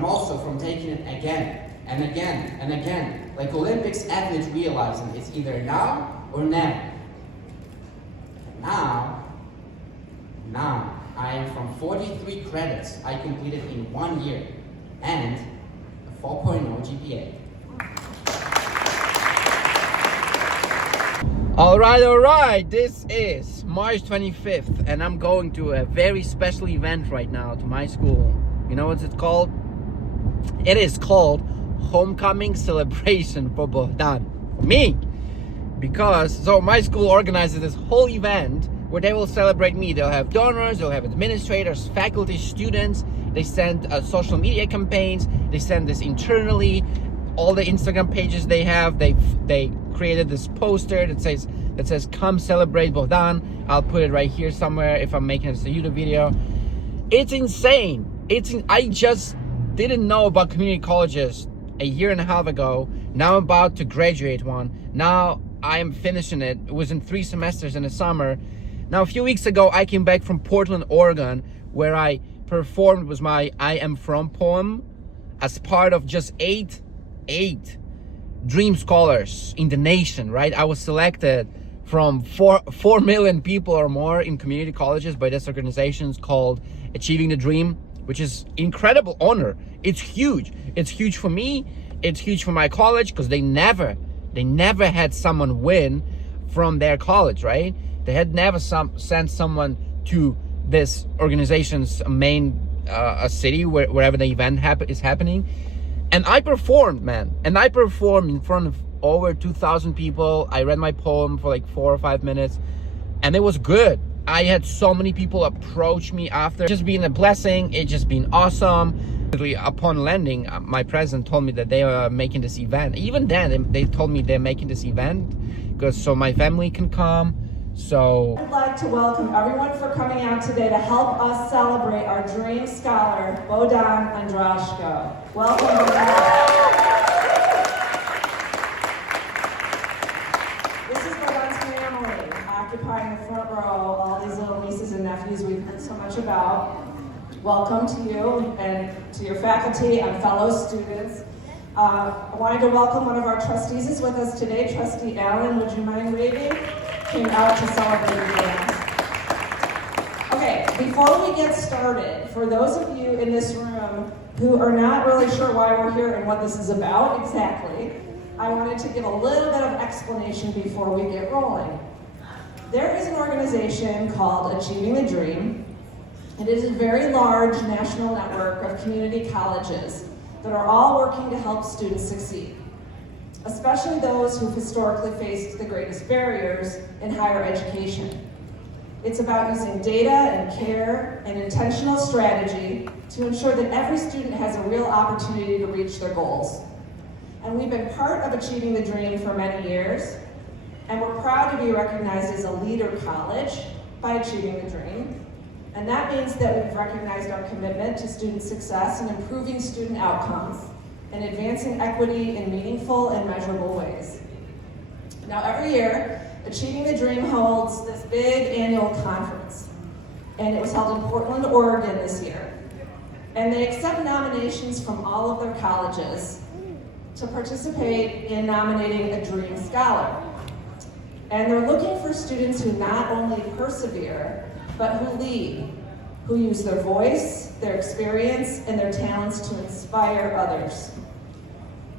I'm also from taking it again and again and again, like Olympics athletes realizing it's either now or never. And now, I am from 43 credits I completed in 1 year and a 4.0 GPA. All right, this is March 25th and I'm going to a very special event right now to my school. You know what's it called? It is called Homecoming Celebration for Bohdan. For me. Because, my school organizes this whole event where they will celebrate me. They'll have donors, they'll have administrators, faculty, students. They send social media campaigns. They send this internally. All the Instagram pages they have, they created this poster that says come celebrate Bohdan. I'll put it right here somewhere if I'm making this a YouTube video. It's insane. I just didn't know about community colleges a year and a half ago. Now I'm about to graduate one. Now I am finishing it. It was in 3 semesters in the summer. Now a few weeks ago I came back from Portland, Oregon, where I performed with my I Am From poem as part of just eight dream scholars in the nation, right? I was selected from 4 million people or more in community colleges by this organization called Achieving the Dream, which is incredible honor. It's huge. It's huge for me. It's huge for my college because they never had someone win from their college, right? They had never sent someone to this organization's main city wherever the event is happening. And I performed, man. And I performed in front of over 2,000 people. I read my poem for like 4 or 5 minutes. And it was good. I had so many people approach me after. It's just been a blessing. It's just been awesome. Upon landing, my president told me that they are making this event. Even then, they told me they're making this event so my family can come. So I'd like to welcome everyone for coming out today to help us celebrate our dream scholar, Bohdan Andrashko. Welcome, Bohdan. This is Bohdan's family, occupying the front row, all these little nieces and nephews we've heard so much about. Welcome to you and to your faculty and fellow students. I wanted to welcome one of our trustees is with us today, Trustee Allen. Would you mind waving? Came out to celebrate the dance. Okay, before we get started, for those of you in this room who are not really sure why we're here and what this is about exactly, I wanted to give a little bit of explanation before we get rolling. There is an organization called Achieving the Dream. It is a very large national network of community colleges that are all working to help students succeed, especially those who've historically faced the greatest barriers in higher education. It's about using data and care and intentional strategy to ensure that every student has a real opportunity to reach their goals. And we've been part of Achieving the Dream for many years, and we're proud to be recognized as a leader college by Achieving the Dream. And that means that we've recognized our commitment to student success and improving student outcomes and advancing equity in meaningful and measurable ways. Now, every year, Achieving the Dream holds this big annual conference, and it was held in Portland, Oregon this year. And they accept nominations from all of their colleges to participate in nominating a Dream Scholar. And they're looking for students who not only persevere, but who lead, who use their voice, their experience, and their talents to inspire others.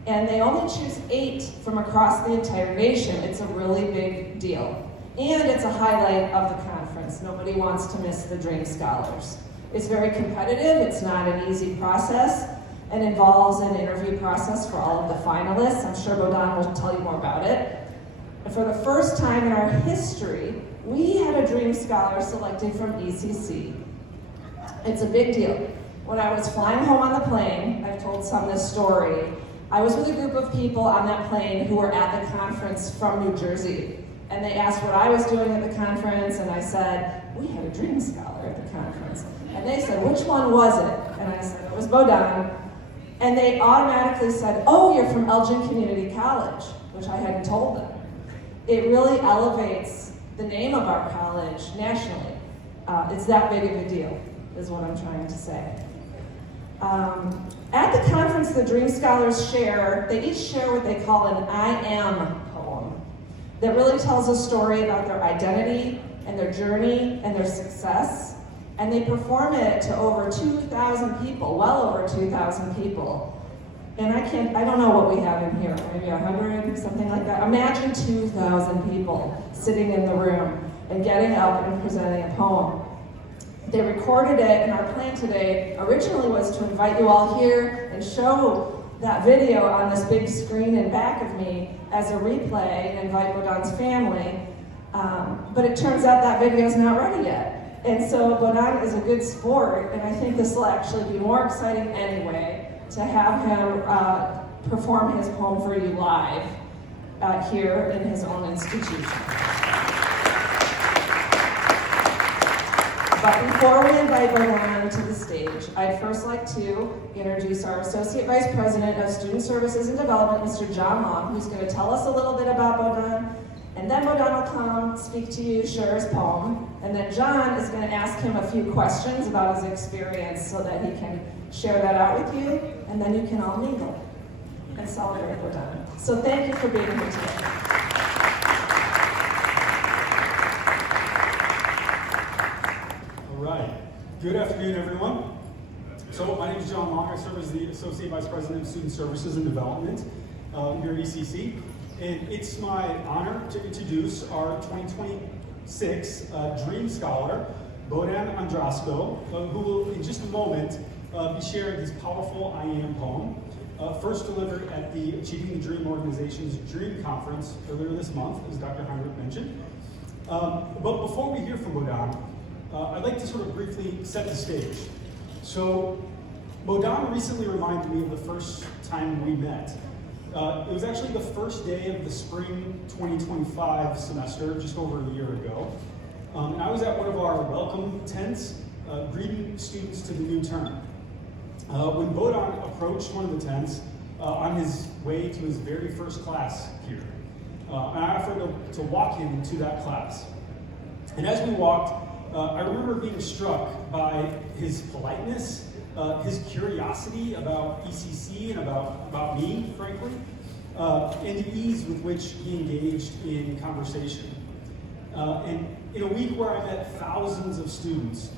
And they only choose 8 from across the entire nation. It's a really big deal. And it's a highlight of the conference. Nobody wants to miss the Dream Scholars. It's very competitive, it's not an easy process, and involves an interview process for all of the finalists. I'm sure Bohdan will tell you more about it. And for the first time in our history, we had a Dream Scholar selected from ECC. It's a big deal. When I was flying home on the plane, I've told some this story, I was with a group of people on that plane who were at the conference from New Jersey. And they asked what I was doing at the conference, and I said, we had a Dream Scholar at the conference. And they said, which one was it? And I said, it was Bohdan. And they automatically said, oh, you're from Elgin Community College, which I hadn't told them. It really elevates the name of our college nationally. It's that big of a deal, is what I'm trying to say. At the conference, the Dream Scholars they each share what they call an I am poem that really tells a story about their identity and their journey and their success. And they perform it to over 2,000 people, well over 2,000 people. And I don't know what we have in here, maybe 100, something like that. Imagine 2,000 people sitting in the room and getting up and presenting a poem. They recorded it, and our plan today originally was to invite you all here and show that video on this big screen in back of me as a replay and invite Bohdan's family. But it turns out that video is not ready yet. And so Bohdan is a good sport, and I think this will actually be more exciting anyway to have him perform his poem for you live here in his own institution. But before we invite Bohdan to the stage, I'd first like to introduce our Associate Vice President of Student Services and Development, Mr. John Long, who's going to tell us a little bit about Bohdan. And then Bohdan will come speak to you, share his poem, and then John is going to ask him a few questions about his experience so that he can share that out with you, and then you can all mingle and celebrate Bohdan. So thank you for being here today. All right. Good afternoon, everyone. So my name is John Long. I serve as the Associate Vice President of Student Services and Development here at ECC. And it's my honor to introduce our 2026 Dream Scholar, Bohdan Andrashko, who will, in just a moment, be sharing his powerful I Am poem, first delivered at the Achieving the Dream Organization's Dream Conference earlier this month, as Dr. Heinrich mentioned. But before we hear from Bohdan, I'd like to sort of briefly set the stage. So, Bohdan recently reminded me of the first time we met. It was actually the first day of the spring 2025 semester, just over a year ago. And I was at one of our welcome tents, greeting students to the new term. When Bohdan approached one of the tents on his way to his very first class here, and I offered to walk him to that class. And as we walked, I remember being struck by his politeness, his curiosity about ECC and about me, frankly, and the ease with which he engaged in conversation. And in a week where I met thousands of students,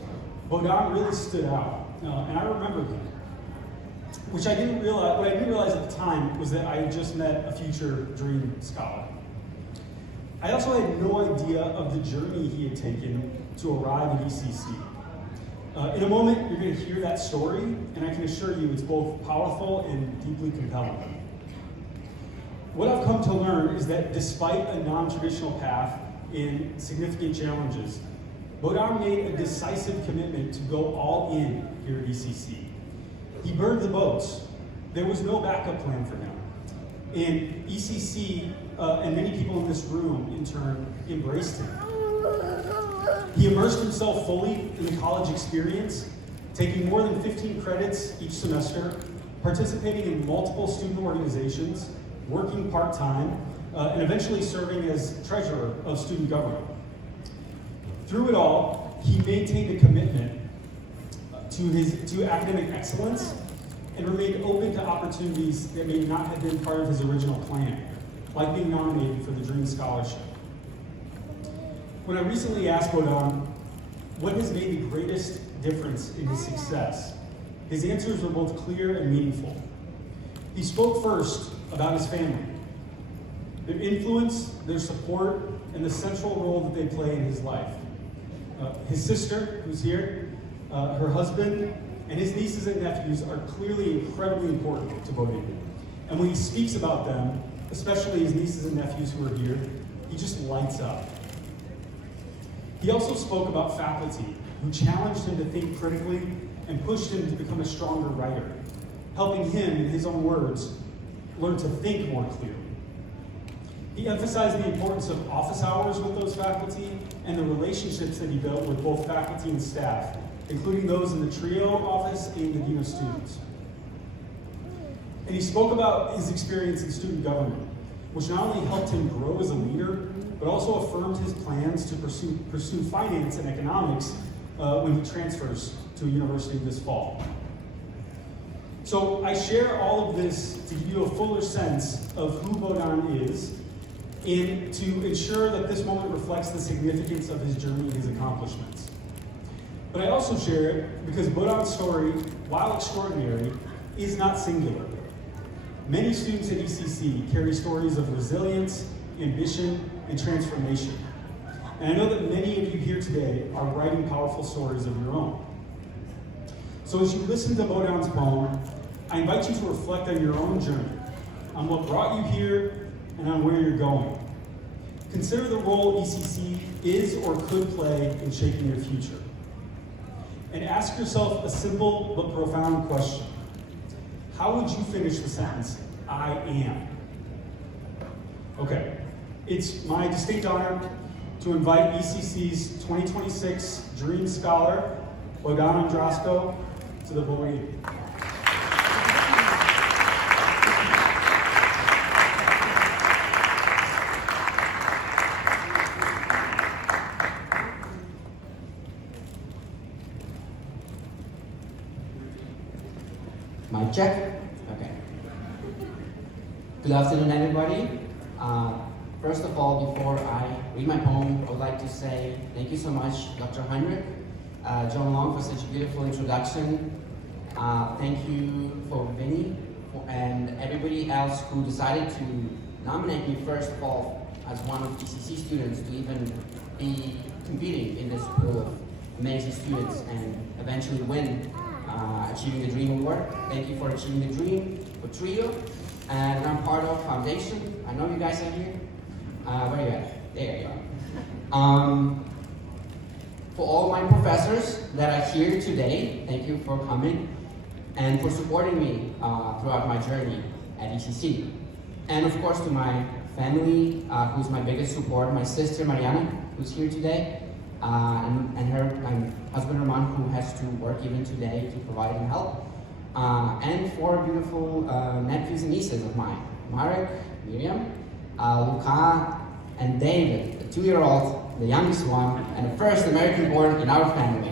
Bohdan really stood out, and I remembered him. What I didn't realize at the time was that I had just met a future Dream Scholar. I also had no idea of the journey he had taken to arrive at ECC. In a moment, you're going to hear that story, and I can assure you it's both powerful and deeply compelling. What I've come to learn is that despite a non-traditional path and significant challenges, Bohdan made a decisive commitment to go all in here at ECC. He burned the boats. There was no backup plan for him. And ECC and many people in this room, in turn, embraced him. He immersed himself fully in the college experience, taking more than 15 credits each semester, participating in multiple student organizations, working part-time, and eventually serving as treasurer of student government. Through it all, he maintained a commitment to academic excellence and remained open to opportunities that may not have been part of his original plan, like being nominated for the Dream Scholarship. When I recently asked Bohdan what has made the greatest difference in his success, his answers were both clear and meaningful. He spoke first about his family, their influence, their support, and the central role that they play in his life. His sister, who's here, her husband, and his nieces and nephews are clearly incredibly important to Bohdan. And when he speaks about them, especially his nieces and nephews who are here, he just lights up. He also spoke about faculty who challenged him to think critically and pushed him to become a stronger writer, helping him, in his own words, learn to think more clearly. He emphasized the importance of office hours with those faculty and the relationships that he built with both faculty and staff, including those in the TRIO office and the Dean of Students. And he spoke about his experience in student government, which not only helped him grow as a leader, but also affirmed his plans to pursue finance and economics when he transfers to a university this fall. So I share all of this to give you a fuller sense of who Bohdan is and to ensure that this moment reflects the significance of his journey and his accomplishments. But I also share it because Bohdan's story, while extraordinary, is not singular. Many students at ECC carry stories of resilience, ambition, and transformation. And I know that many of you here today are writing powerful stories of your own. So as you listen to Bohdan's poem, I invite you to reflect on your own journey, on what brought you here, and on where you're going. Consider the role ECC is or could play in shaping your future. And ask yourself a simple but profound question. How would you finish the sentence, I am? Okay, it's my distinct honor to invite ECC's 2026 Dream Scholar, Bohdan Andrashko, to the podium. Mic check? Okay. Good afternoon, everybody. First of all, before I read my poem, I would like to say thank you so much, Dr. Heinrich, John Long, for such a beautiful introduction. Thank you for Vinny and everybody else who decided to nominate me, first of all, as one of ECC students to even be competing in this pool of amazing students and eventually win Achieving the Dream Award. Thank you for achieving the dream for Trio. And I'm part of Foundation. I know you guys are here. Where are you at? There you are. For all my professors that are here today, thank you for coming and for supporting me throughout my journey at ECC. And of course to my family, who's my biggest support, my sister Mariana, who's here today, and her husband Roman, who has to work even today to provide and help. And four beautiful nephews and nieces of mine, Marek, Miriam, Luca, and David, the 2-year-old, the youngest one, and the first American born in our family.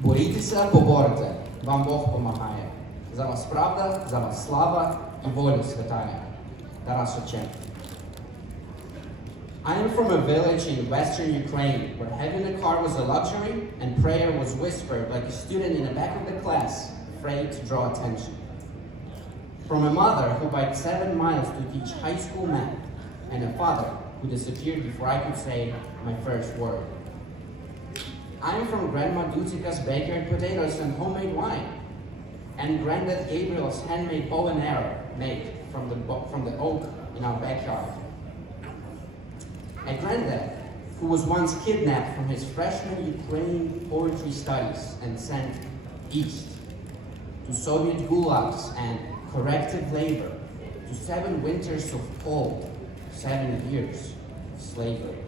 Боріть се, поборете, вам Бог помагає. За вас правда, за вас слава і волю святая. Тарас Шевченко. I am from a village in western Ukraine where having a car was a luxury and prayer was whispered like a student in the back of the class, afraid to draw attention. From a mother who biked 7 miles to teach high school math, and a father who disappeared before I could say my first word. I am from Grandma Dutika's backyard potatoes and homemade wine, and Granddad Gabriel's handmade bow and arrow made from the oak in our backyard. A granddad who was once kidnapped from his freshman Ukrainian poetry studies and sent east to Soviet gulags and corrective labor, to 7 winters of cold, 7 years of slavery.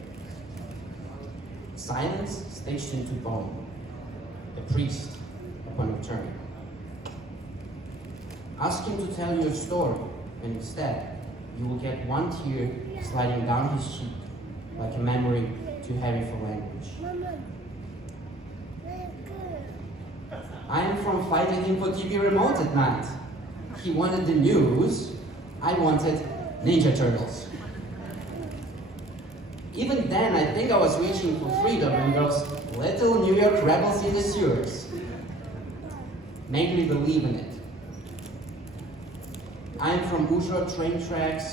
Silence stitched into bone, a priest upon return. Ask him to tell you a story, and instead, you will get one tear sliding down his cheek like a memory too heavy for language. I am from fighting him for TV remote at night. He wanted the news, I wanted Ninja Turtles. Even then, I think I was reaching for freedom and those little New York rebels in the sewers made me believe in it. I am from Uzhhorod train tracks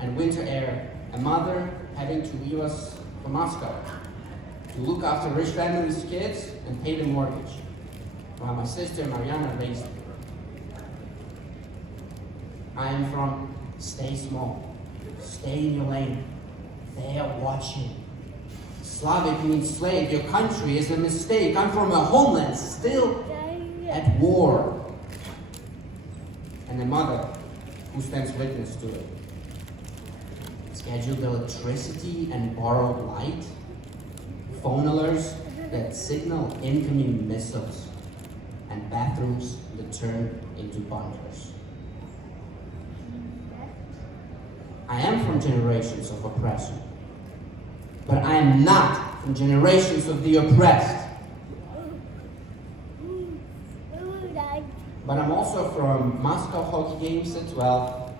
and winter air, a mother having to leave us for Moscow to look after rich families' kids and pay the mortgage, while my sister Mariana raised me. I am from stay small, stay in your lane, they are watching. Slavic means slave, your country is a mistake. I'm from a homeland still at war. And a mother who stands witness to it. Scheduled electricity and borrowed light. Phone alerts that signal incoming missiles. And bathrooms that turn into bunkers. I am from generations of oppression, but I am not from generations of the oppressed. But I'm also from Moscow hockey games at 12,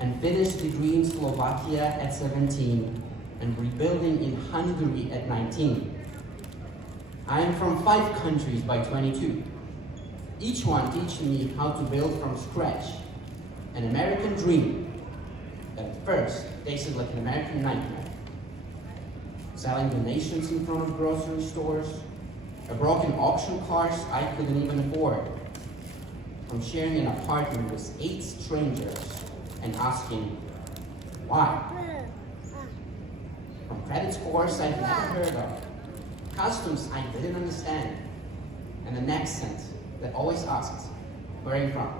and finished degree in Slovakia at 17, and rebuilding in Hungary at 19. I am from 5 countries by 22, each one teaching me how to build from scratch an American dream that at first tasted like an American nightmare. Selling donations in front of grocery stores, a broken auction cars I couldn't even afford, from sharing an apartment with 8 strangers and asking, why? From credit scores I'd never heard of, customs I didn't understand, and an accent that always asked, where are you from?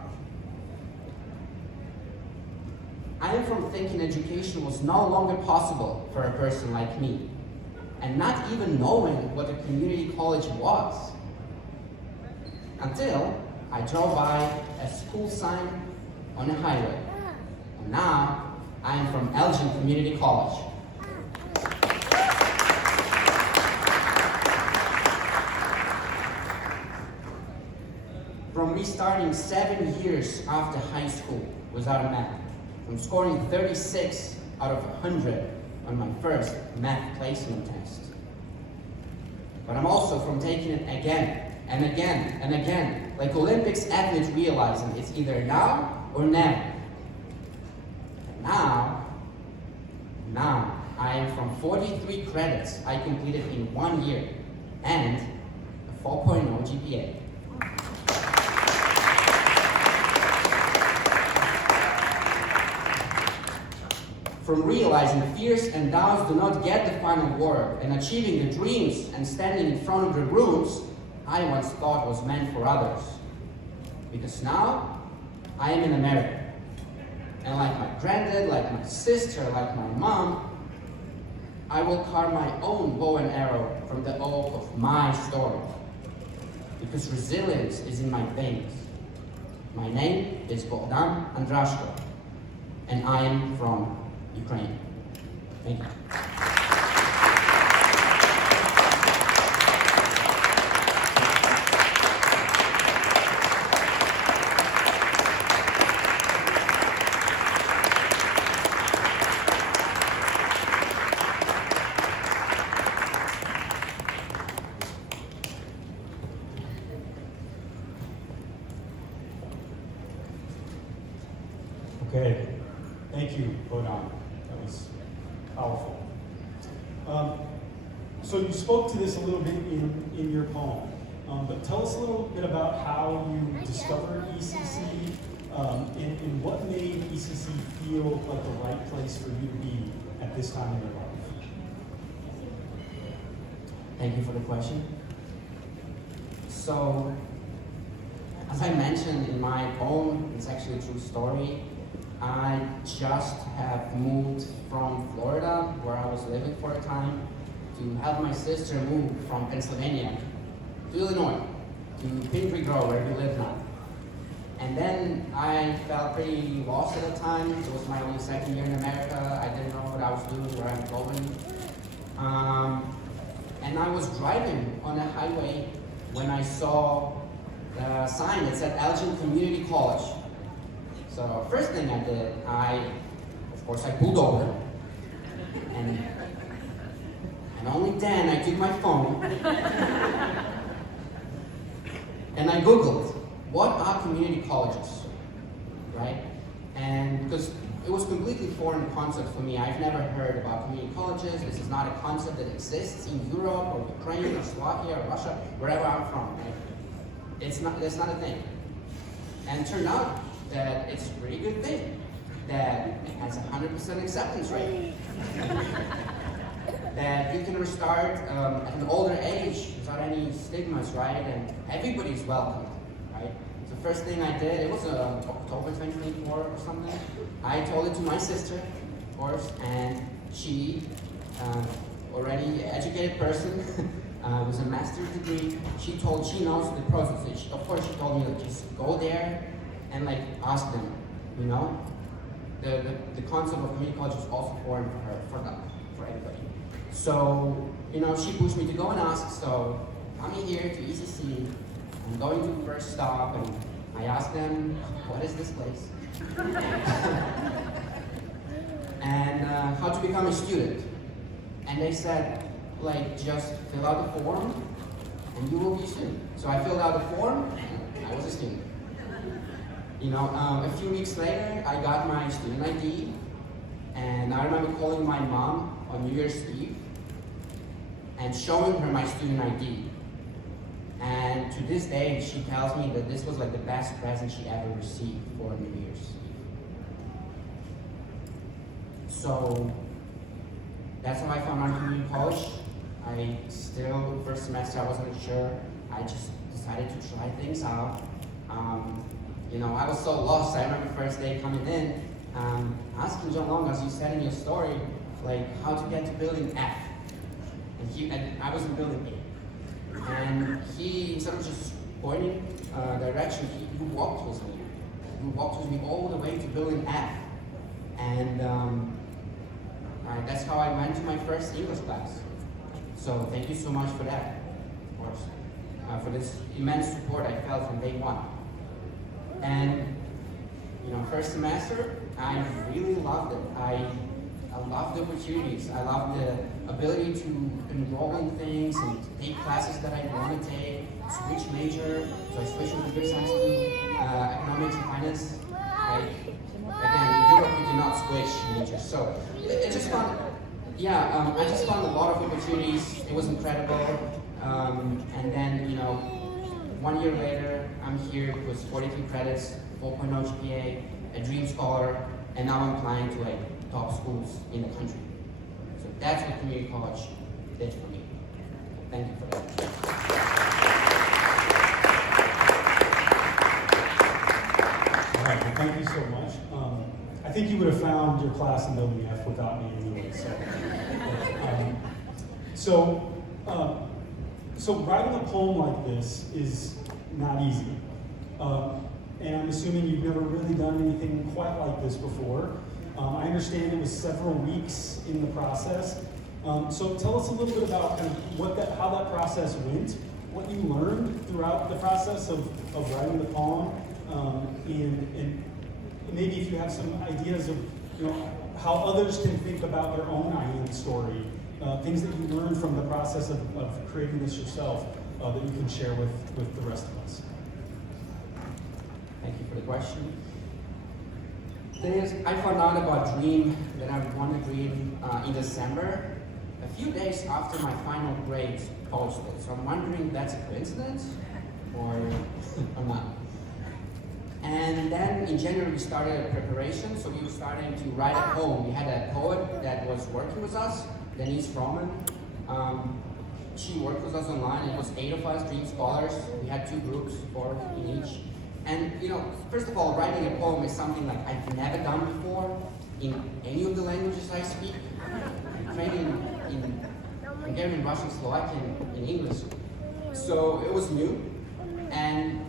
I am from thinking education was no longer possible for a person like me, and not even knowing what a community college was. Until I drove by a school sign on a highway. And now I am from Elgin Community College. From restarting 7 years after high school without a math, from scoring 36 out of 100 on my first math placement test. But I'm also from taking it again and again and again, like Olympics athletes realizing it's either now or never. And now I am from 43 credits I completed in 1 year and a 4.0 GPA. From realizing fears and doubts do not get the final word, and achieving the dreams and standing in front of the rooms I once thought was meant for others. Because now I am in America. And like my granddad, like my sister, like my mom, I will carve my own bow and arrow from the oak of my story. Because resilience is in my veins. My name is Bohdan Andrashko, and I am from Ukraine. Thank you. Okay, thank you, Bohdan. That was powerful. So you spoke to this a little bit in your poem, but tell us a little bit about how you discovered ECC and what made ECC feel like the right place for you to be at this time in your life. Thank you for the question. So, as I mentioned in my poem, it's actually a true story. I just have moved from Florida, where I was living for a time, to have my sister move from Pennsylvania to Illinois, to Pingree Grove, where we live now. And then I felt pretty lost at the time. It was my only second year in America. I didn't know what I was doing, where I'm going. And I was driving on a highway when I saw the sign that said Elgin Community College. So first thing I did, of course I pulled over, and only then I took my phone and I Googled, what are community colleges, right? And because it was a completely foreign concept for me. I've never heard about community colleges. This is not a concept that exists in Europe or Ukraine or Slovakia or Russia, wherever I'm from, right? That's not a thing. And it turned out that it's a pretty good thing, that it has 100% acceptance rate, that you can restart at an older age without any stigmas, right? And everybody's welcome, right? So the first thing I did, it was October 2024 or something. I told it to my sister, of course, and she, already educated person, with a master's degree, she knows the process. Of course, she told me, like, just go there and like ask them, you know? the concept of community college was also foreign for her, for everybody. So, you know, she pushed me to go and ask, so coming here to ECC, I'm going to the first stop, and I asked them, what is this place? And how to become a student. And they said, like, just fill out the form, and you will be a student. So I filled out the form, and I was a student. You know, a few weeks later, I got my student ID, and I remember calling my mom on New Year's Eve and showing her my student ID. And to this day, she tells me that this was like the best present she ever received for New Year's Eve. So that's how I found out community college. I still, first semester, I wasn't sure. I just decided to try things out. You know, I was so lost. I remember the first day coming in, asking John Long, as you said in your story, like how to get to building F. And I was in building A. And he, instead of just pointing direction, he walked with me. He walked with me all the way to building F. And that's how I went to my first English class. So thank you so much for that, of course, for this immense support I felt from day one. And, you know, first semester, I really loved it. I loved the opportunities. I loved the ability to enroll in things and take classes that I want to take, switch major. So I switched from computer science to economics and finance. Again, in Europe, we do not switch majors. So it just fun. Yeah, I just found a lot of opportunities. It was incredible. And then, you know, 1 year later, I'm here with 42 credits, 4.0 GPA, a Dream Scholar, and now I'm applying to like top schools in the country. So that's what community college did for me. Thank you for that. All right, well, thank you so much. I think you would have found your class in building F without me anyway. So writing a poem like this is not easy. And I'm assuming you've never really done anything quite like this before. I understand it was several weeks in the process. So tell us a little bit about kind of how that process went, what you learned throughout the process of writing the poem, and maybe if you have some ideas of how others can think about their own I Am story, things that you learned from the process of creating this yourself that you can share with the rest of us. Thank you for the question. I found out about Dream, that I won a Dream in December, a few days after my final grades posted. So I'm wondering if that's a coincidence or not. And then in January we started a preparation, so we were starting to write a poem. We had a poet that was working with us, Denise Froman. She worked with us online. It was 8 of us, Dream Scholars. We had 2 groups, 4 in each. And first of all, writing a poem is something like I've never done before in any of the languages I speak. Maybe in Hungarian, Russian, Slovakian, in English. So it was new. And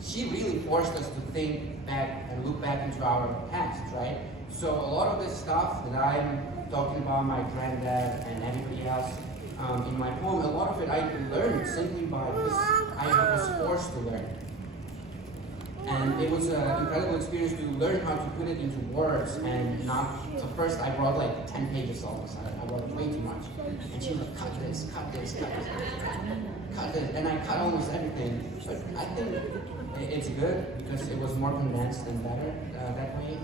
she really forced us to think back and look back into our past, right? So a lot of this stuff that I'm talking about, my granddad and everybody else, in my poem, a lot of it I learned simply by this. I was forced to learn. And it was an incredible experience to learn how to put it into words and not. So first I wrote like 10 pages almost. I wrote way too much. And she was like, cut this, cut this, cut this, cut this. And I cut almost everything. But I think it's good because it was more condensed and better that way.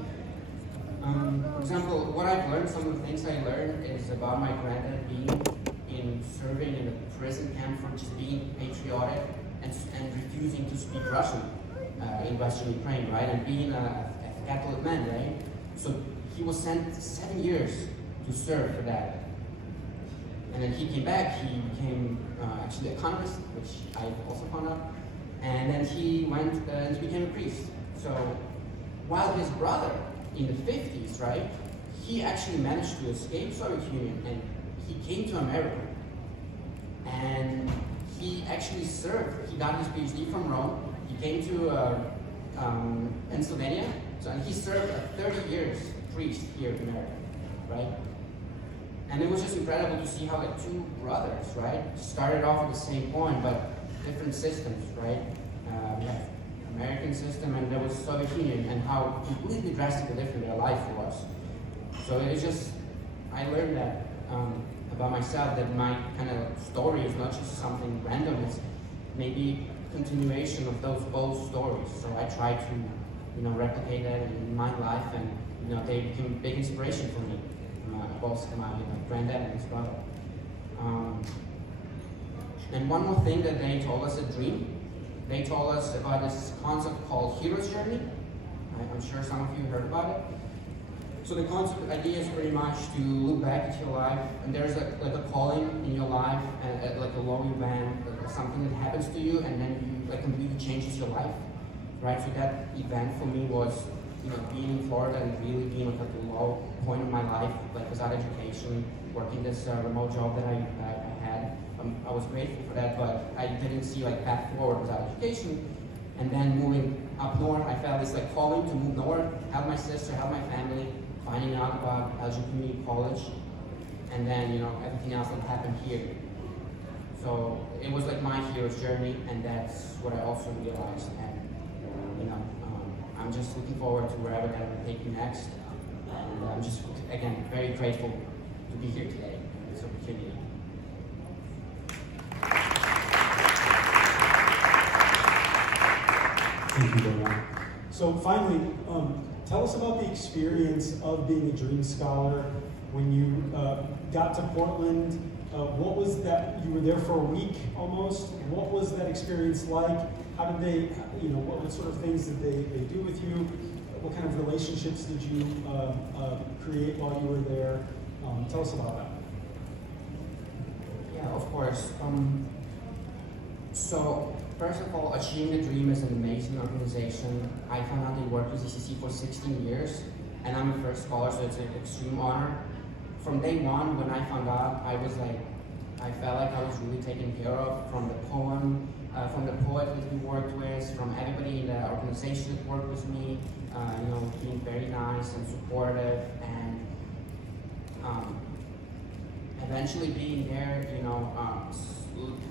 For example, what I've learned, some of the things I learned is about my granddad serving in a prison camp for just being patriotic and refusing to speak Russian in Western Ukraine, right? And being a Catholic man, right? So he was sent 7 years to serve for that. And then he came back, he became actually an economist, which I also found out. And then he went and became a priest. So while his brother in the 50s, right, he actually managed to escape Soviet Union and he came to America. And he actually served. He got his PhD from Rome. He came to Pennsylvania, So, and he served 30 years priest here in America, right? And it was just incredible to see how like two brothers, right, started off at the same point, but different systems, right? We have American system and there was Soviet Union, and how completely drastically different their life was. So it's just, I learned that about myself, that my kind of story is not just something random, it's maybe continuation of those both stories. So I try to, replicate that in my life, and they became a big inspiration for me. Both my granddad and his brother. And one more thing that they told us at Dream, they told us about this concept called Hero's Journey. I'm sure some of you heard about it. So the concept idea is pretty much to look back at your life, and there's a calling in your life, and like a low event, something that happens to you, and then you completely changes your life, right? So that event for me was, being in Florida and really being at the low point of my life, like without education, working this remote job that I had. I was grateful for that, but I didn't see path forward without education. And then moving up north, I felt this calling to move north, help my sister, help my family, finding out about Elgin Community College, and then everything else that happened here. So it was my hero's journey, and that's what I also realized. And I'm just looking forward to wherever that will take me next. And I'm just, again, very grateful to be here today, this opportunity. Thank you, Bohdan. So finally, tell us about the experience of being a Dream Scholar when you got to Portland. What was that? You were there for a week almost. What was that experience like? How did they, what sort of things did they do with you? What kind of relationships did you create while you were there? Tell us about that. Yeah, of course. So, first of all, Achieving the Dream is an amazing organization. I found out they worked with ECC for 16 years, and I'm a first scholar, so it's an extreme honor. From day one, when I found out, I felt like I was really taken care of, from the poem, from the poet that we worked with, from everybody in the organization that worked with me, being very nice and supportive, and eventually being there,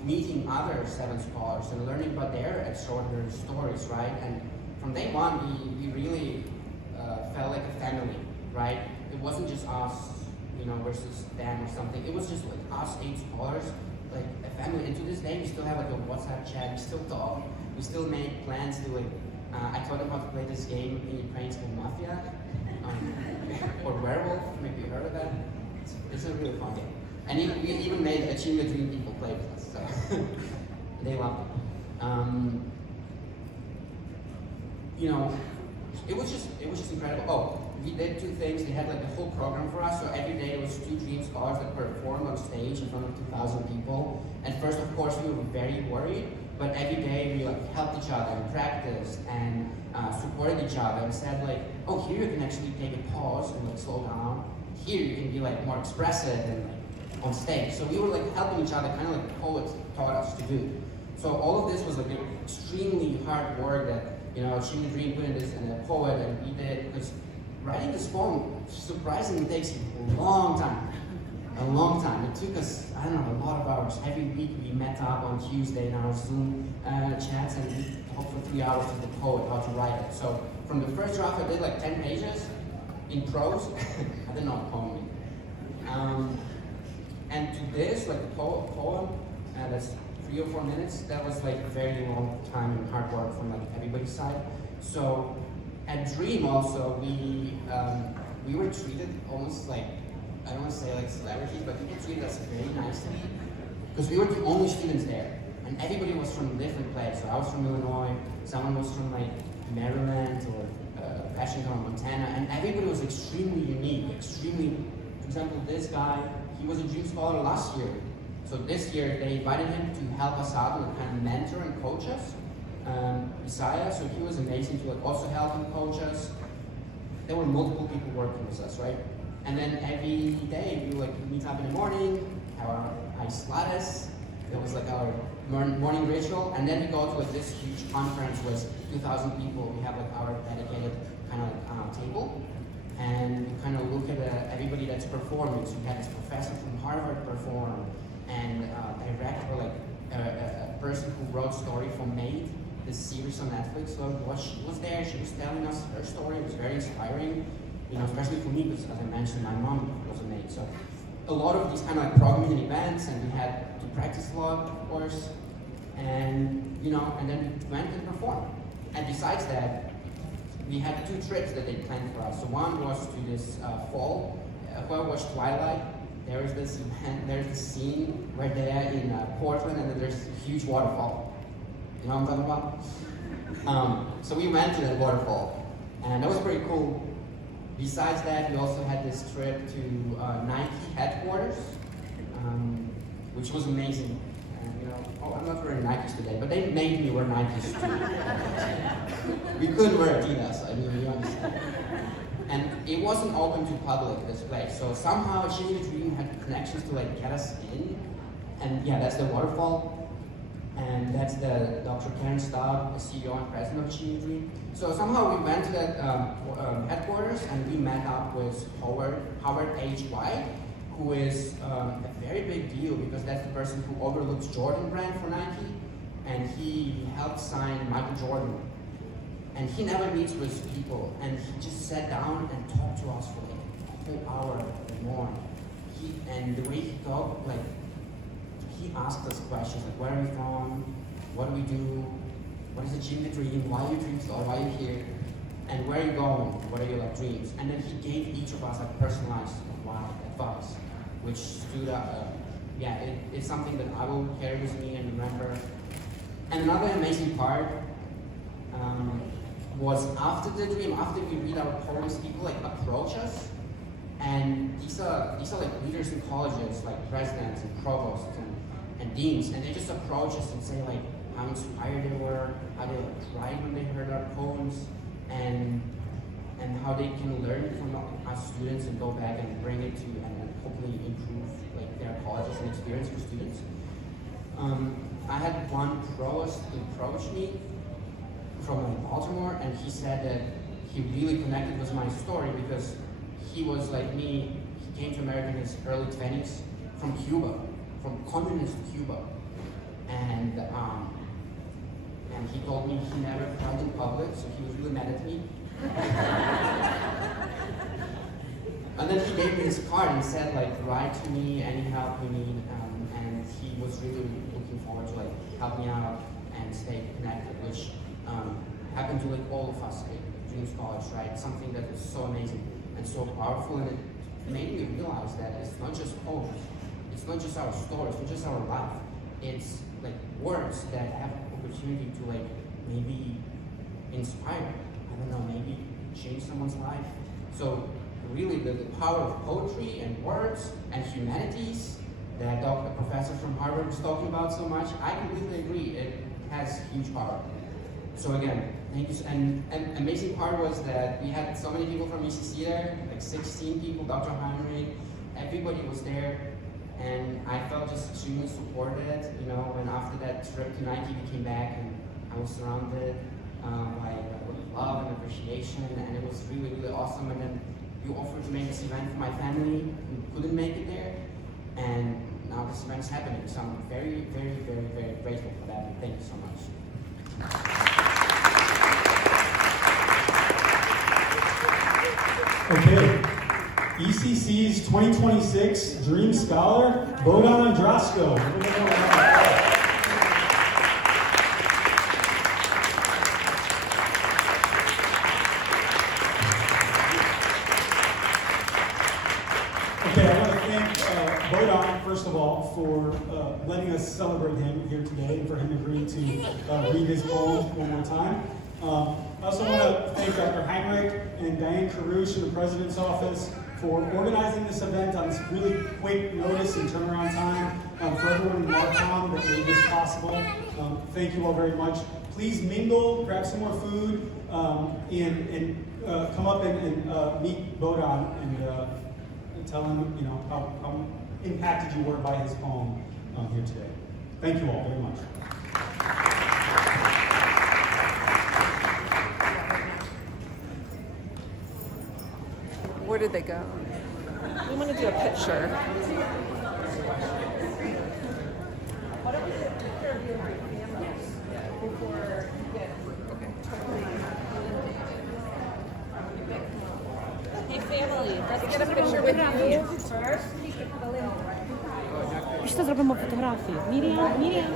meeting other 7 scholars and learning about their extraordinary stories, right? And from day one, we really felt like a family, right? It wasn't just us, versus them or something. It was just us 8 scholars, like a family. And to this day, we still have a WhatsApp chat. We still talk. We still make plans to I taught them how to play this game in Ukraine called Mafia, or Werewolf. Maybe you heard of that. It's a really fun game. And we even made Achieving the Dream people play with us, so they loved it. It was just incredible. Oh, we did 2 things. They had the whole program for us. So every day there was 2 Dream Scholars that performed on stage in front of 2,000 people. And first, of course, we were very worried, but every day we helped each other and practiced and supported each other and said oh, here you can actually take a pause and slow down. Here you can be more expressive and on stage. So we were helping each other, kind of like the poets taught us to do. So all of this was extremely hard work that Achieving the Dream put in this, and a poet, and we did, because writing this poem surprisingly takes a long time. A long time. It took us, a lot of hours. Every week we met up on Tuesday in our Zoom chats, and we talked for 3 hours with the poet how to write it. So from the first draft I did 10 pages in prose. I didn't know what poem meant. And to this, the poem, that's 3 or 4 minutes, that was a very long time and hard work from everybody's side. So at Dream also, we were treated almost I don't want to say celebrities, but people treated us very nicely, because we were the only students there, and everybody was from a different place. So I was from Illinois, someone was from Maryland or Washington or Montana, and everybody was extremely unique, for example, this guy, he was a Dream Scholar last year. So this year they invited him to help us out and kind of mentor and coach us. Isaiah, so he was amazing to also help and coach us. There were multiple people working with us, right? And then every day we meet up in the morning, have our ice lattes. It was our morning ritual, and then we go to this huge conference with 2,000 people. We have our dedicated kind of table, and you kind of look at everybody that's performing. So you had this professor from Harvard perform, and director, like a person who wrote story from Made, this series on Netflix. So she was there, she was telling us her story. It was very inspiring, you know, especially for me, because as I mentioned, my mom was a maid. So a lot of these kind of like programming events, and we had to practice a lot, of course, and you know, and then we went and performed. And besides that, we had 2 trips that they planned for us. So one was to this fall, where I watched Twilight. There was this event, there's this scene where they're in Portland, and then there's a huge waterfall. You know what I'm talking about? So we went to that waterfall, and that was pretty cool. Besides that, we also had this trip to Nike headquarters, which was amazing. You know, I'm not wearing Nikes today, but they made me wear Nikes too. We couldn't wear Adidas, I mean, you understand. And it wasn't open to public, this place, so somehow Chili Dream had connections to like get us in. And yeah, that's the waterfall, and that's the Dr. Karen Staub, the CEO and president of Chili Dream. So somehow we went to that headquarters, and we met up with Howard H. White, who is a very big deal, because that's the person who overlooks Jordan brand for Nike, and he helped sign Michael Jordan. And he never meets with people, and he just sat down and talked to us for like a whole hour or more. And the way he talked, like, he asked us questions like, where are you from? What do we do? What is a Chili Dream? Why are you dream store? Why are you here? And where are you going? What are your like dreams? And then he gave each of us like personalized advice, which stood up. Yeah, it's something that I will carry with me and remember. And another amazing part was after the dream, after we read our poems, people like approach us, and these are like leaders in colleges, like presidents and provosts and deans, and they just approach us and say like how inspired they were, how they cried when they heard our poems, and how they can learn from us students and go back and bring it to and hopefully improve like their colleges and experience for students. I had one provost approach me from Baltimore, and he said that he really connected with my story because he was like me. He came to America in his early 20s from Cuba, from communist Cuba, and he told me he never cried in public, so he was really mad at me. And then he gave me his card and said like, write to me any help you need, and he was really looking forward to like help me out and stay connected, which happened to like all of us at Dreams College, right? Something that is so amazing and so powerful, and it made me realize that it's not just poems, it's not just our stories, it's not just our life. It's like words that have opportunity to like maybe inspire, I don't know, maybe change someone's life. So really the power of poetry and words and humanities that the professor from Harvard was talking about so much, I completely agree, it has huge power. So again, thank you. And amazing part was that we had so many people from ECC there, like 16 people, Dr. Heinrich, everybody was there, and I felt just extremely supported, you know, when after that trip to Nike we came back and I was surrounded by love and appreciation, and it was really, really awesome. And then you offered to make this event for my family who couldn't make it there, and now this event is happening, so I'm very, very, very, very grateful for that, and thank you so much. Okay, ECC's 2026 Dream Scholar, Bohdan Andrashko. Okay, I want to thank Bohdan, first of all, for letting us celebrate him here today, and for him agreeing to read his poem one more time. I also want to thank Dr. Heinrich and Diane Carouche in the President's Office for organizing this event on this really quick notice and turnaround time, for everyone in Markham that made this possible. Thank you all very much. Please mingle, grab some more food, and come up and meet Bohdan and tell him, you know, how impacted you were by his poem here today. Thank you all very much. Where did they go? We want to do a picture. Why don't we do a picture of you and your family before you get Hey family, let's get a picture with you first. Jeszcze zrobimy fotografię. Miriam, Miriam.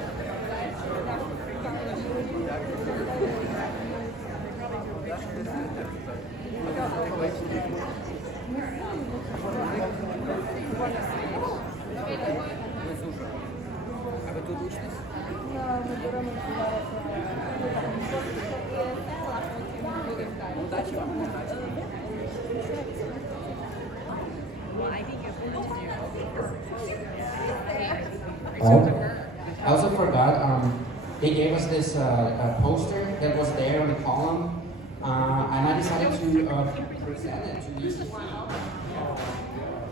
I also forgot, they gave us this poster that was there on the column, and I decided to present it to you.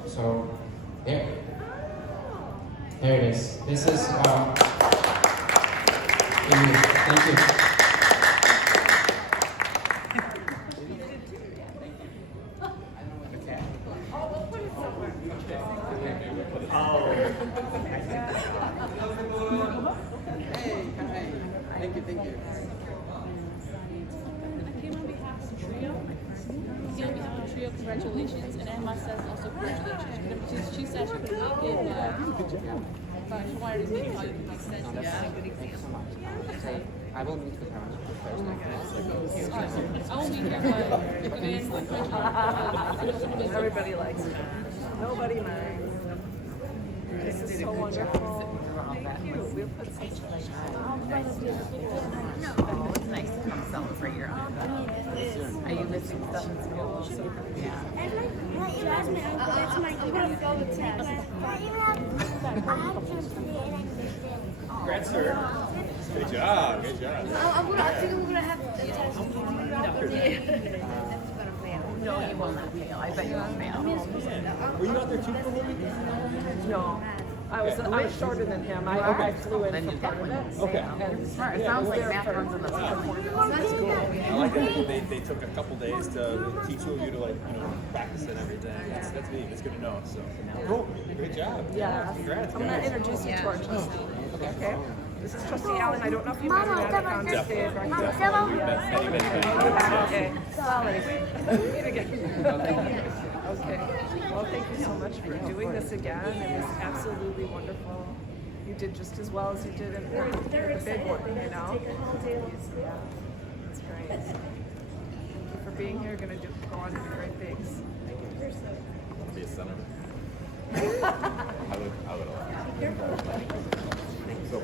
So, there it is. This is, thank you. Congratulations, and Emma says also congratulations. She said she couldn't make it, but she wanted to meet you. Thank you so much. I will meet the parents first. I won't be here, but Everybody likes it. Nobody minds. This is so wonderful. Thank you. We'll put some Oh, it's nice to come celebrate your aunt. Are you missing stuff in school? Yeah. Jasmine, that's my Congrats, sir. Good job. Good job. I think I'm gonna have to test. No, you won't fail. I bet you won't fail. Were you out there too for the weekend? No. I was shorter than him. I flew in for part of it. Okay. And Smart. It sounds like Matt runs on the That's cool. I like that they took a couple days to teach you to practice and everything. That's neat. It's good to know. So cool. Good job. yeah. Congrats. I'm gonna introduce you to our trustee. Okay. This is Trustee Allen. I don't know if you met her yet on stage. Okay. Well, anyway. Meet again. Okay. Well, thank you so much for doing this again. It was absolutely wonderful. You did just as well as you did in the big one, you know? Yeah. That's great. Thank you for being here. You're going to go on to do great things. Be a senator. I would so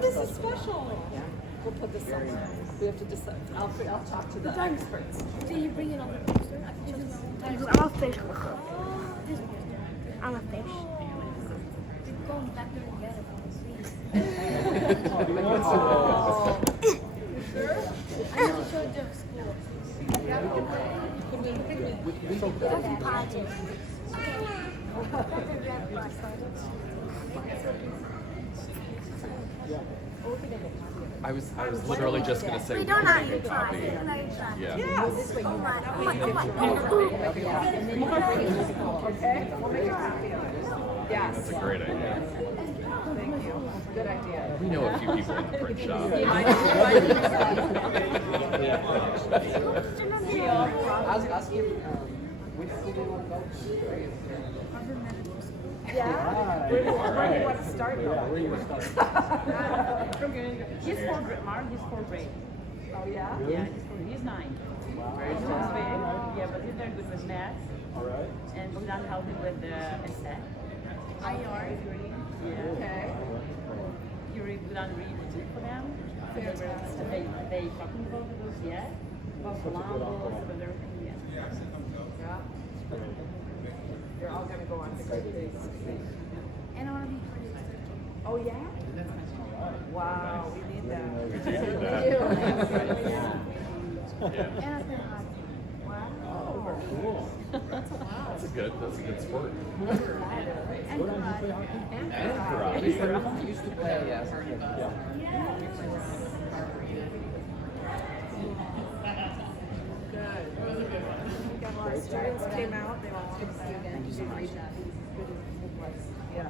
This is special. We'll put this on. We have to decide. I'll talk to the experts. Do you bring it on the poster? I'm a fish. I'm a fish. We're going back there together. Sure? I have to show it to school. I was literally just gonna say. We don't have to try. Yeah. Yes. Oh my. Okay. We'll make you happy. Yes. That's a great idea. Thank you. Good idea. We know a few people in the print shop. Yeah? Where do you want to start? He's fourth grade. Mark, he's fourth grade. Oh, yeah? Yeah, he's 9. He's just big. Yeah, but he's very good with math. all right. And Bohdan helped him with the essay. Yeah. Okay. You read Bohdan read for them. And they talking about those, yeah. About Columbus, about everything, yeah. Yeah. You're all going to go on to great things. And I want to be pretty. Oh, yeah? Wow, we need that. And I've been hot. Wow. Cool. That's a good sport. And karate. I used to play, Yeah. our students came out. They all Thank you so much. Yeah.